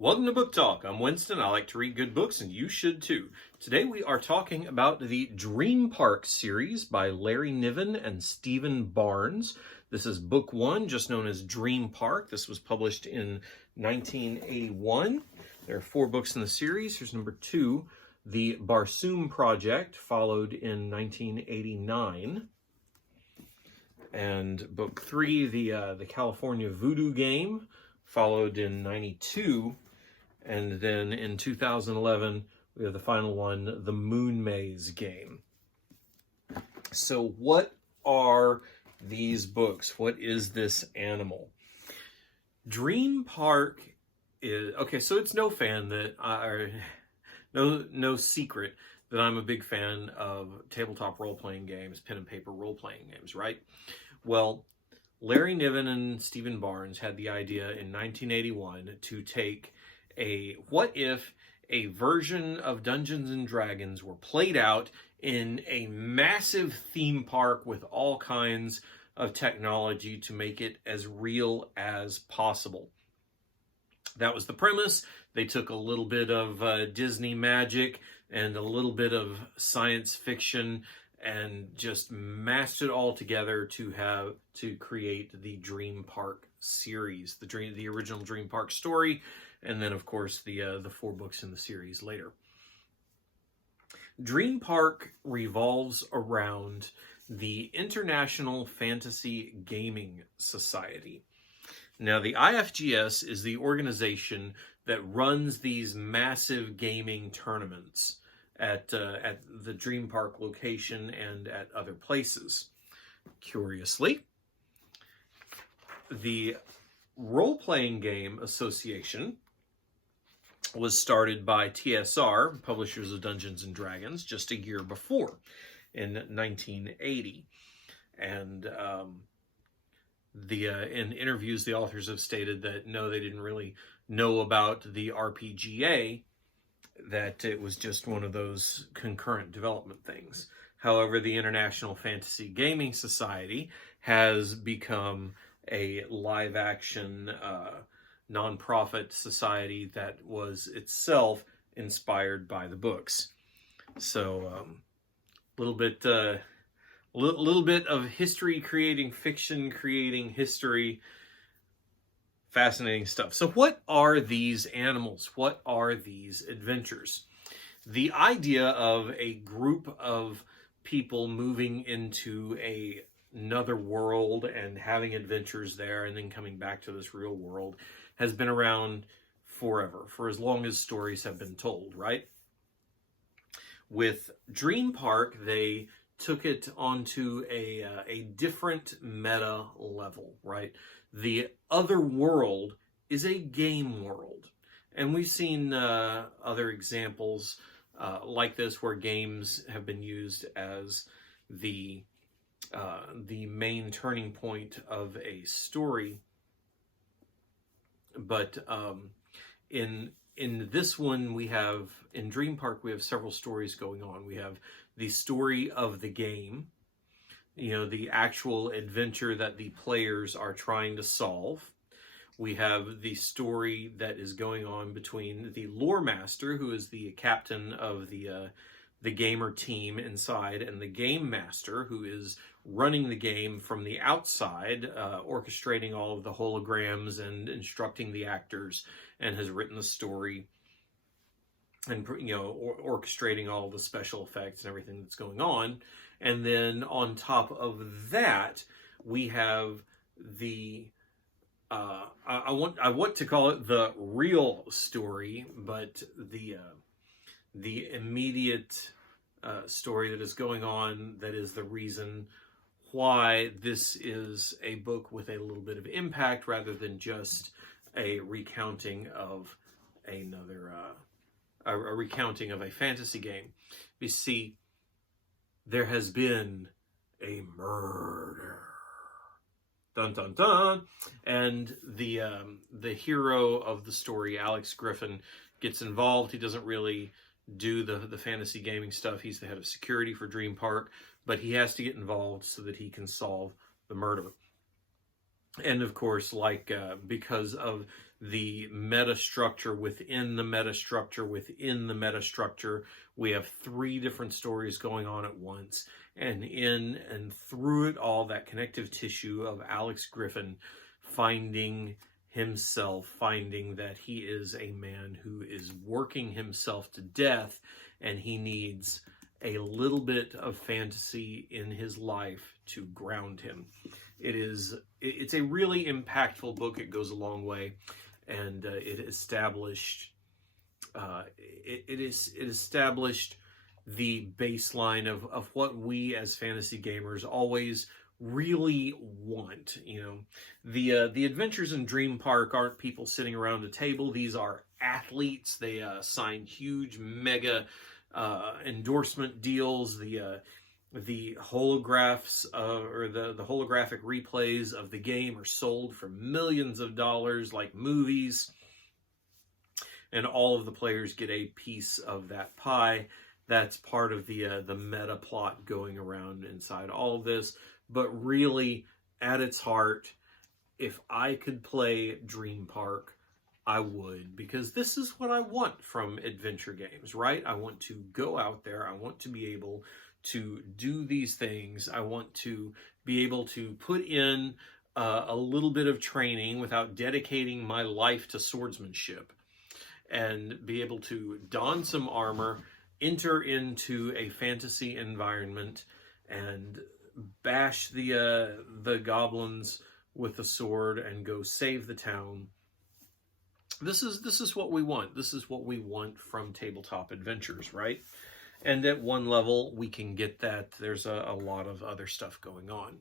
Welcome to Book Talk. I'm Winston. I like to read good books, and you should too. Today we are talking about the Dream Park series by Larry Niven and Stephen Barnes. This is book one, just known as Dream Park. This was published in 1981. There are 4 books in the series. Here's number 2. The Barsoom Project followed in 1989. And book 3, the California Voodoo Game, followed in 92. And then in 2011, we have the final one, the Moon Maze Game. So what are these books? What is this animal? Dream Park is, okay, so it's no secret that I'm a big fan of tabletop role-playing games, pen and paper role-playing games, right? Well, Larry Niven and Stephen Barnes had the idea in 1981 to take what if a version of Dungeons and Dragons were played out in a massive theme park with all kinds of technology to make it as real as possible. That was the premise. They took a little bit of Disney magic and a little bit of science fiction and just mashed it all together to create the Dream Park series, the original Dream Park story, and then of course the 4 books in the series later. Dream Park revolves around the International Fantasy Gaming Society. Now, the IFGS is the organization that runs these massive gaming tournaments at the Dream Park location and at other places. Curiously, the Role-Playing Game Association was started by TSR, publishers of Dungeons and Dragons, just a year before, in 1980. And in interviews, the authors have stated that no, they didn't really know about the RPGA, that it was just one of those concurrent development things. However, the International Fantasy Gaming Society has become a live-action nonprofit society that was itself inspired by the books. So, little bit of history creating fiction, creating history. Fascinating stuff. So what are these animals? What are these adventures? The idea of a group of people moving into another world and having adventures there and then coming back to this real world has been around forever, for as long as stories have been told, right? With Dream Park, they took it onto a different meta level, right? The other world is a game world. And we've seen other examples like this where games have been used as the main turning point of a story. But in this one, in Dream Park, we have several stories going on. We have the story of the game, the actual adventure that the players are trying to solve. We have the story that is going on between the lore master, who is the captain of the gamer team inside, and the game master, who is running the game from the outside, orchestrating all of the holograms and instructing the actors, and has written the story and orchestrating all the special effects and everything that's going on. And then on top of that, we have the I want to call it the real story, but the immediate story that is going on, that is the reason why this is a book with a little bit of impact rather than just a recounting of a recounting of a fantasy game. You see, there has been a murder. Dun dun dun. And the hero of the story, Alex Griffin, gets involved. He doesn't really do the fantasy gaming stuff. He's the head of security for Dream Park, but he has to get involved so that he can solve the murder. And of course, like because of the meta structure within the meta structure within the meta structure, we have three different stories going on at once. And in and through it all, that connective tissue of Alex Griffin finding himself, finding that he is a man who is working himself to death, and he needs a little bit of fantasy in his life to ground him. It's a really impactful book. It goes a long way, and it established the baseline of what we as fantasy gamers always really want. You know, the adventures in Dream Park aren't people sitting around a table. These are athletes. They sign huge mega endorsement deals. The holographs or the holographic replays of the game are sold for millions of dollars like movies, and all of the players get a piece of that pie. That's part of the meta plot going around inside all of this. But really, at its heart, if I could play Dream Park, I would, because this is what I want from adventure games, right? I want to go out there. I want to be able to do these things. I want to be able to put in a little bit of training without dedicating my life to swordsmanship, and be able to don some armor, enter into a fantasy environment, and bash the goblins with a sword and go save the town. This is what we want. This is what we want from tabletop adventures, right? And at one level, we can get that. There's a lot of other stuff going on.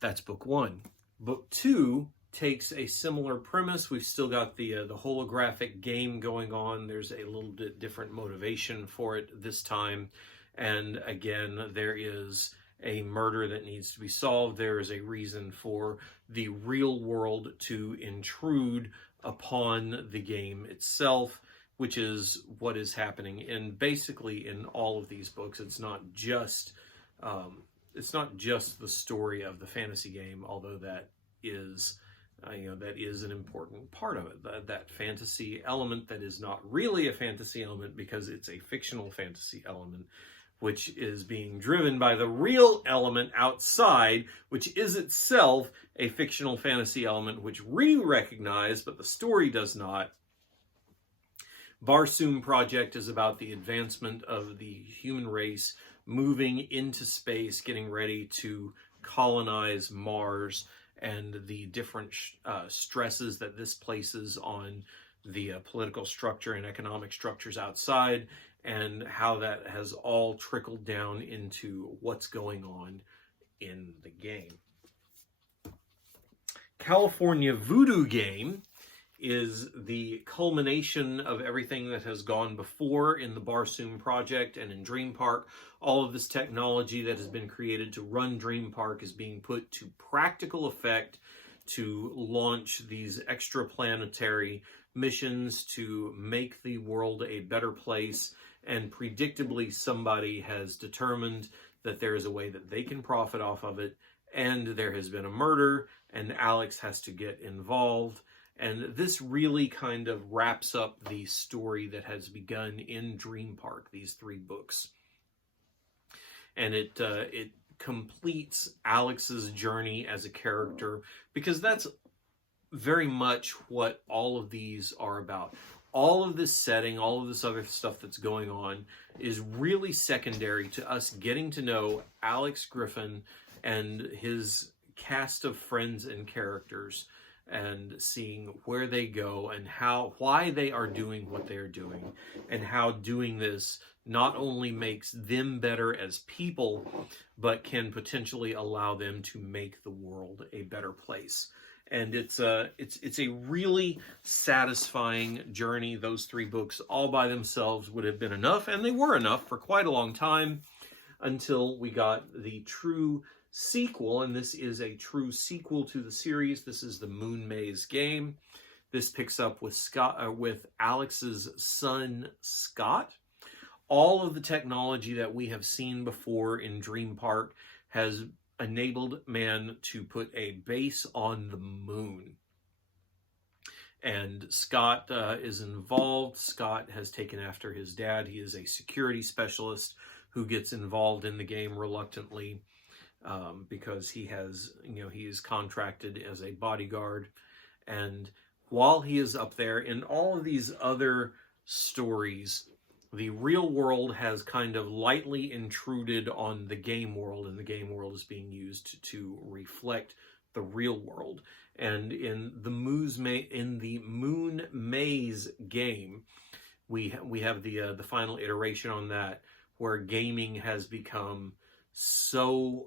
That's book one. Book two takes a similar premise. We've still got the holographic game going on. There's a little bit different motivation for it this time. And again, there is a murder that needs to be solved. There is a reason for the real world to intrude upon the game itself, which is what is happening in basically in all of these books. It's not just the story of the fantasy game, although that is that is an important part of it. That fantasy element that is not really a fantasy element because it's a fictional fantasy element, which is being driven by the real element outside, which is itself a fictional fantasy element, which we recognize, but the story does not. Barsoom Project is about the advancement of the human race moving into space, getting ready to colonize Mars, and the different stresses that this places on the political structure and economic structures outside, and how that has all trickled down into what's going on in the game. California Voodoo Game is the culmination of everything that has gone before in the Barsoom Project and in Dream Park. All of this technology that has been created to run Dream Park is being put to practical effect to launch these extraplanetary missions to make the world a better place. And predictably, somebody has determined that there is a way that they can profit off of it, and there has been a murder, and Alex has to get involved. And this really kind of wraps up the story that has begun in Dream Park, these three books. And it completes Alex's journey as a character, because that's very much what all of these are about. All of this setting, all of this other stuff that's going on is really secondary to us getting to know Alex Griffin and his cast of friends and characters, and seeing where they go and why they are doing what they are doing, and how doing this not only makes them better as people, but can potentially allow them to make the world a better place. And it's a really satisfying journey. Those three books all by themselves would have been enough, and they were enough for quite a long time, until we got the true sequel, and this is a true sequel to the series. This is the Moon Maze game. This picks up with Alex's son Scott. All of the technology that we have seen before in Dream Park has enabled man to put a base on the moon. And Scott is involved. Scott has taken after his dad. He is a security specialist who gets involved in the game reluctantly because he is contracted as a bodyguard. And while he is up there, in all of these other stories, the real world has kind of lightly intruded on the game world, and the game world is being used to reflect the real world. And in the Moon Maze game, we have the final iteration on that, where gaming has become so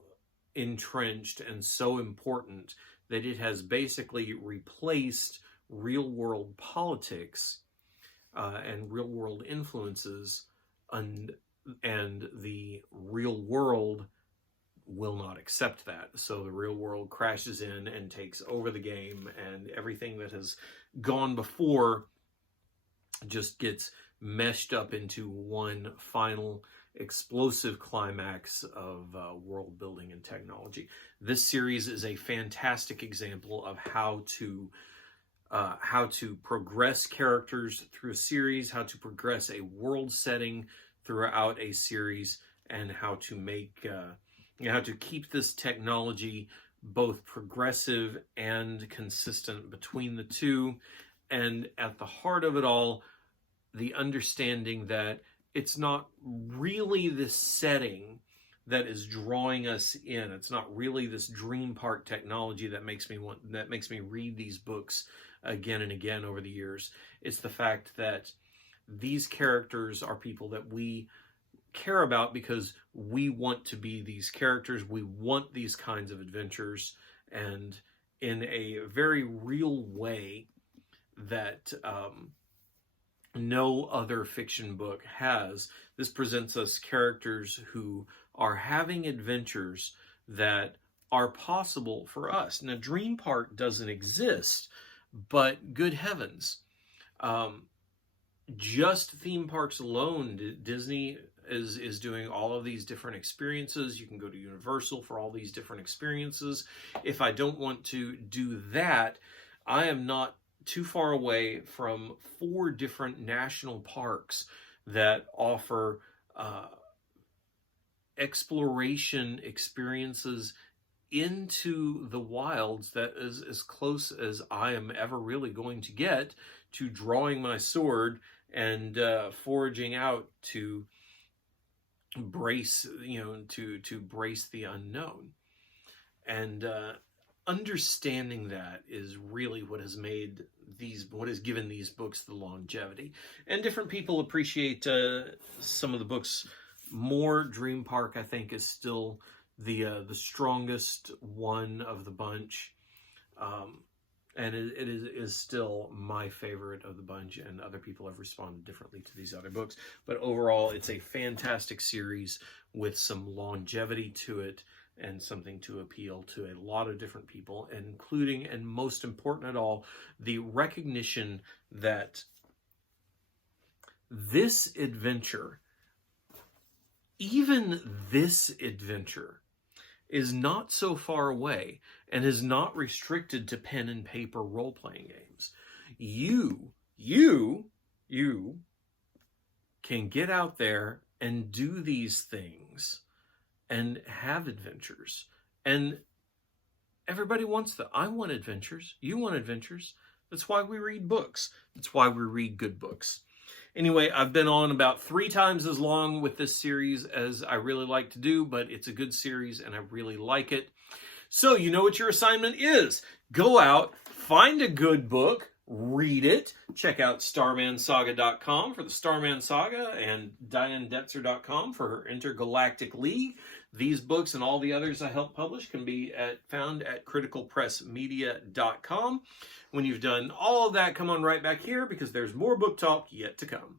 entrenched and so important that it has basically replaced real world politics and real world influences, and the real world will not accept that. So the real world crashes in and takes over the game, and everything that has gone before just gets meshed up into one final explosive climax of world building and technology. This series is a fantastic example of how to progress characters through a series, how to progress a world setting throughout a series, and how to make how to keep this technology both progressive and consistent between the two. And at the heart of it all, the understanding that it's not really this setting that is drawing us in. It's not really this dream park technology that makes me read these books again and again over the years. It's the fact that these characters are people that we care about because we want to be these characters. We want these kinds of adventures, and in a very real way that no other fiction book has. This presents us characters who are having adventures that are possible for us. Now, Dream Park doesn't exist, but good heavens, just theme parks alone, Disney is doing all of these different experiences. You can go to Universal for all these different experiences. If I don't want to do that, I am not too far away from 4 different national parks that offer exploration experiences into the wilds that is as close as I am ever really going to get to drawing my sword and foraging out to brace, to brace the unknown. And understanding that is really what has given these books the longevity. And different people appreciate some of the books more. Dream Park, I think, is still the strongest one of the bunch, and it is still my favorite of the bunch. And other people have responded differently to these other books, but overall, it's a fantastic series with some longevity to it and something to appeal to a lot of different people, including, and most important at all, the recognition that this adventure, even this adventure, is not so far away and is not restricted to pen and paper role-playing games. You can get out there and do these things and have adventures. And everybody wants them. I want adventures. You want adventures. That's why we read books. That's why we read good books. Anyway, I've been on about 3 times as long with this series as I really like to do, but it's a good series and I really like it. So you know what your assignment is. Go out, find a good book, read it. Check out StarmanSaga.com for the Starman Saga and DianeDetzer.com for her Intergalactic League. These books and all the others I help publish can be found at criticalpressmedia.com. When you've done all of that, come on right back here because there's more book talk yet to come.